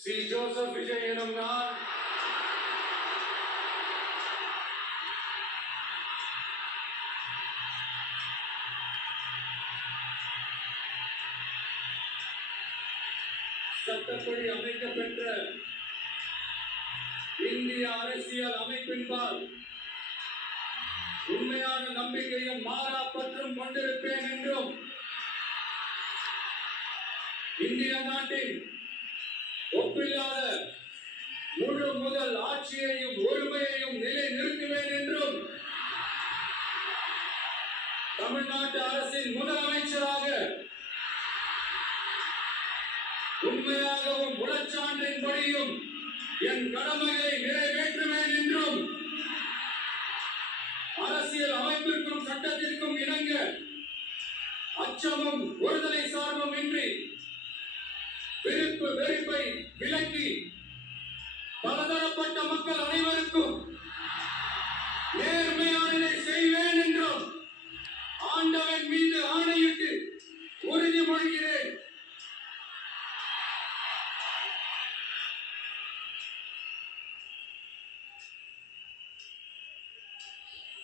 C Joseph Vijay எனும் நான் சட்டப்படி அமைக்கப்பெற்ற இந்திய அரசியல் அமைப்பின்பால் உண்மையான நம்பிக்கையும் மாறா பற்றும் கொண்டிருப்பேன் என்றும் இந்திய நாட்டின் ஒப்பில்லாத முழு முதல் ஆட்சியையும் ஒருமையையும் நிலை நிறுத்துவேன் என்றும் தமிழ்நாட்டு அரசின் முதலமைச்சராக உண்மையாகவும் உளச்சான்றின்படியும் என் கடமைகளை நிறைவேற்றுவேன் என்றும் அரசியல் அமைப்பிற்கும் சட்டத்திற்கும் இணங்க அச்சமும் ஒருதலை சார்பும் இன்றி விருப்பு வெறுப்பை விலக்கி பலதரப்பட்ட மக்கள் அனைவருக்கும் நேர்மையானதை செய்வேன் என்றும் ஆண்டவன் மீது ஆணையிட்டு உறுதிமொழிகிறேன்.